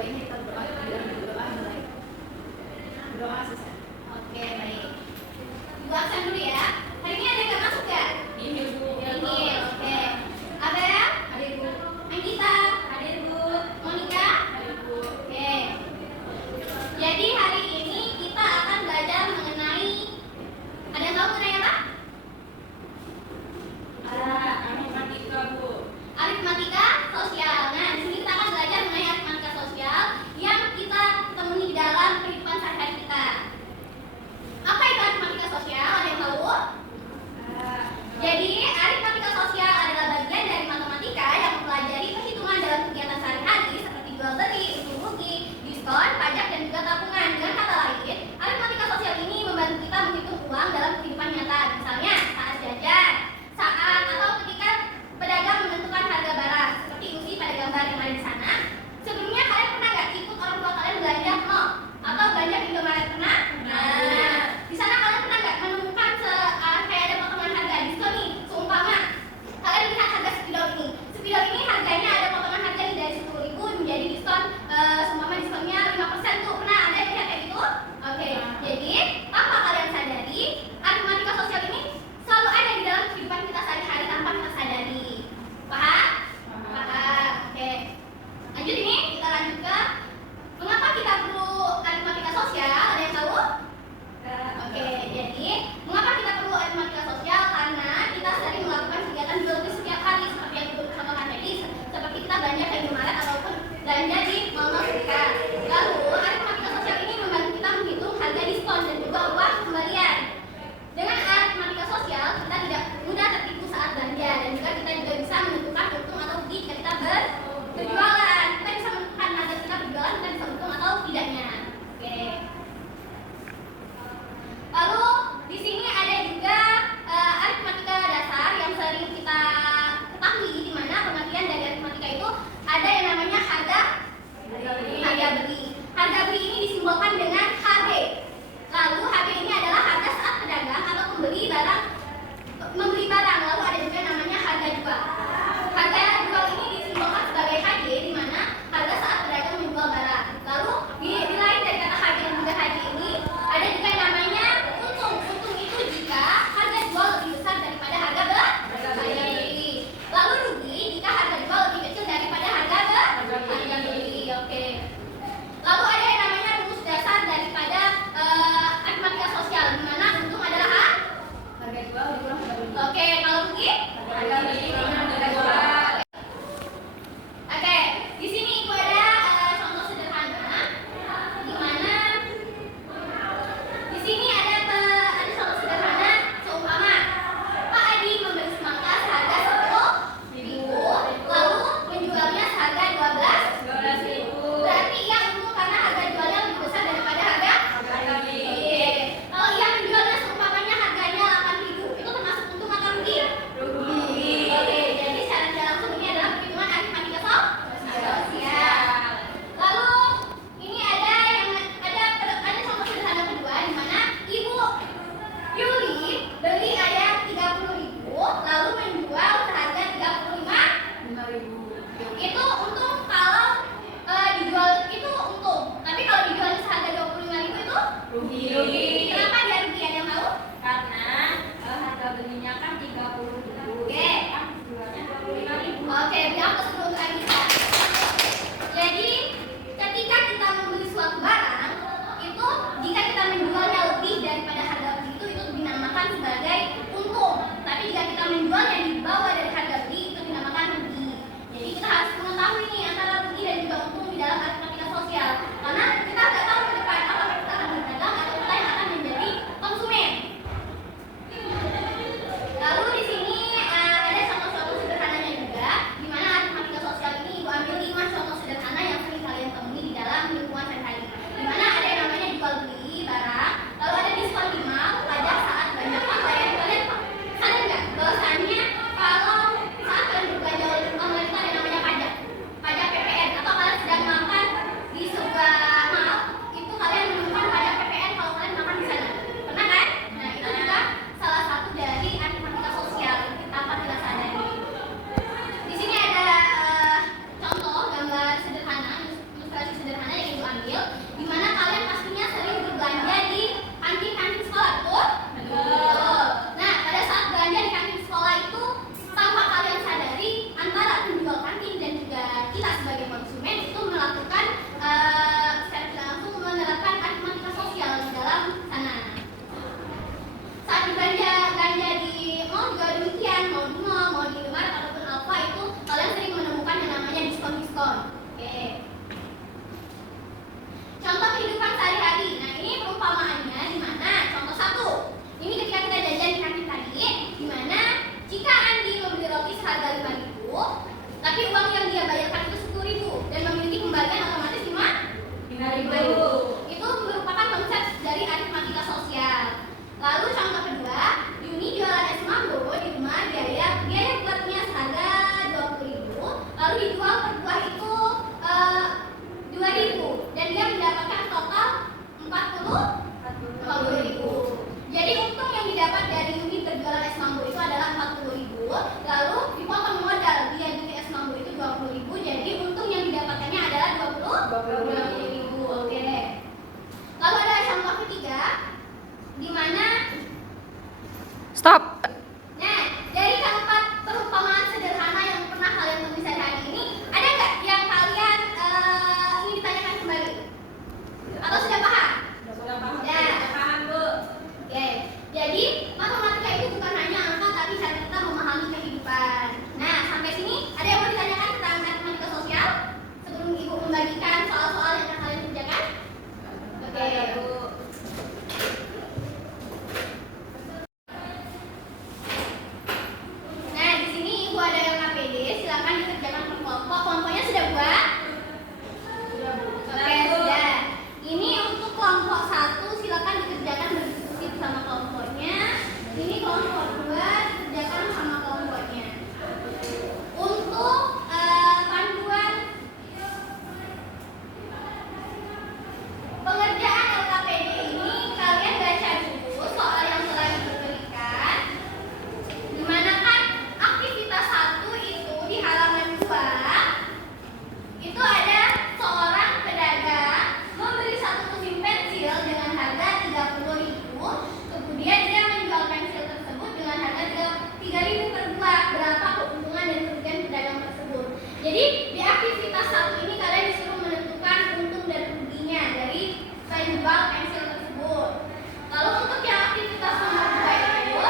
ini kita berdoa, berdoa mulai. Berdoa selesai. Oke, baik. Ibu absen dulu ya. Hari ini ada yang nggak masuk ya? Ini Bu. Ini, oke. Abel? Hadir Bu. Anggita? Hadir Bu. Monica? Hadir Bu. Oke. Jadi hari ini kita akan belajar mengenai, ada yang tahu mengenai apa? Matematika Bu. Aritmatika sosial. Nah, di sini kita akan belajar mengenai aritmatika sosial tapi uang yang dia bayarkan itu 10.000 dan memiliki kembalian otomatis 5.000. Itu merupakan konsep dari aritmatika sosial. Lalu contoh kedua, Yuni jualan es mambo di rumah, biaya buatnya seharga 20.000, lalu dijual per buah itu 2.000 dan dia mendapatkan total 40.000. Jadi untung yang didapat dari Yuni berjualan es mambo itu adalah 40.000, lalu dipotong modal dia beli es mambo itu 20.000, jadi untung yang didapatkannya adalah 20.000. Oke deh. Lalu ada contoh ketiga, di mana Stop. nah, dari keempat perumpamaan sederhana yang pernah kalian temui sehari ini, ada nggak yang kalian ingin ditanyakan kembali? Atau sudah paham? Sudah paham. Ya. Sudah paham, Bu. Oke. Jadi matematika itu bukan hanya angka, tapi cara kita memahami kehidupan. Nah, sampai sini ada yang mau ditanyakan tentang matematika sosial sebelum Ibu membagikan soal-soal yang akan kalian kerjakan? Oke. Bu. Nah, di sini Ibu ada yang KPD, silakan dikerjakan per kelompok. Kelompoknya sudah buat? Sudah, Bu. Oke, sudah. Ini untuk kelompok 1 silakan dikerjakan berdiskusi bersama kelompoknya. Ini kelompok 2 dikerjakan sama kelompoknya. Untuk panduan pengerjaan LKPD ini, kalian baca dulu soal yang telah diberikan. Dimana kan aktivitas 1 itu di halaman 2 itu ada seorang pedagang membeli satu musim pensil dengan harga 30.000, kemudian dia menjual pensil tersebut dengan harga 3.000 per buah. Berapa keuntungan dan kerugian pedagang tersebut? Jadi di aktivitas 1 ini kalian disuruh menentukan untung dan ruginya dari penjual pensil tersebut. Lalu untuk yang aktivitas nomor 2 itu,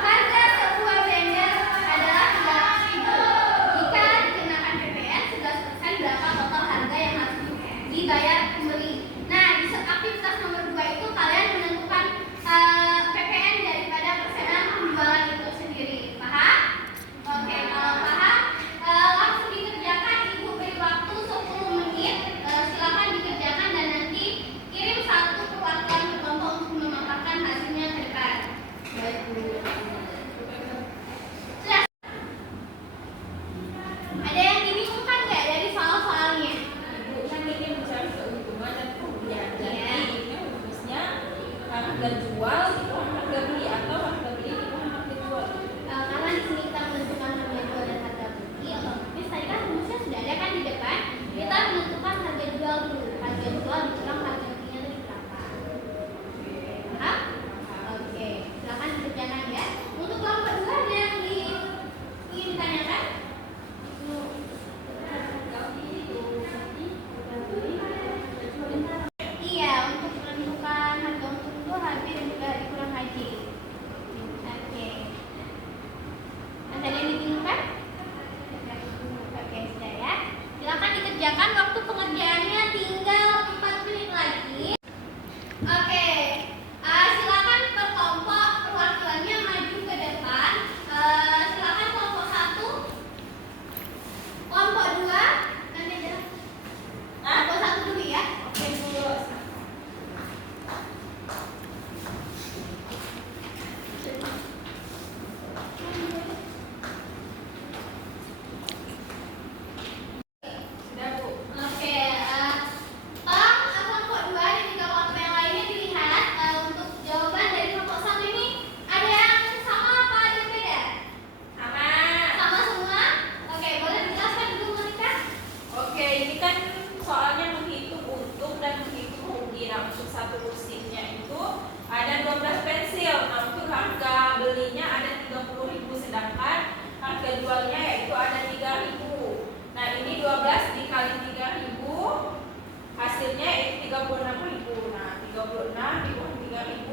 harga sebuah blender adalah 300.000. Jika dikenakan PPN 11%, berapa total harga yang harus dibayar pembeli? Nah, di aktivitas nomor 2 itu kalian menentukan PPN daripada persenan penjualan itu sendiri. Paham? Oke, kalau paham, langsung dikerjakan. Ibu beri waktu 10 menit. Silakan dikerjakan dan nanti kirim satu perwakilan ke kelompok untuk memaparkan hasilnya ke depan. Baik, Bu. Sudah. Ada yang dibingungkan nggak dari soal-soalnya? Ibu kan ini mencari keuntungan dan kerugian. Jadi Iya. ini rumusnya harga jual itu harga beli atau harga beli itu harga jual. Karena di sini kita menentukan harga jual dan harga beli, otomatis tadi kan rumusnya sudah ada kan di depan. Kita menentukan harga jual dulu. Harga jual dikurang harga belinya tadi berapa? Paham? Oke, silakan dikerjakan ya. Untuk kelompok 2 ada yang ingin ditanyakan? Iya, untuk menentukan harga untung itu HB dan juga dikurang HJ. Oke. Ada yang dibingungkan? Oke, sudah ya. Silakan dikerjakan, waktu pengerjaannya tinggal 4 menit lagi. Oke. Silakan per kelompok perwakilannya maju ke depan. Silakan kelompok 1, kelompok 2, nanti aja. Kelompok 1 dulu ya. Oke, Bu. Sudah, Bu. Oke, tolong kelompok 2 dan juga kelompok yang lainnya dilihat untuk jawaban dari kelompok 1 ini ada yang sama apa ada yang beda? Sama. Sama semua? Oke, boleh dijelaskan dulu Monica? Oke, ini kan soalnya menghitung untung dan menghitung rugi. Nah, untuk satu musimnya itu ada 12 pensil. Nah, untuk harga belinya ada 30.000, sedangkan harga jualnya yaitu ada 3.000. Nah, ini 12 dikali 3.000, hasilnya yaitu 36.000. Nah, 36 dikurangi 3.000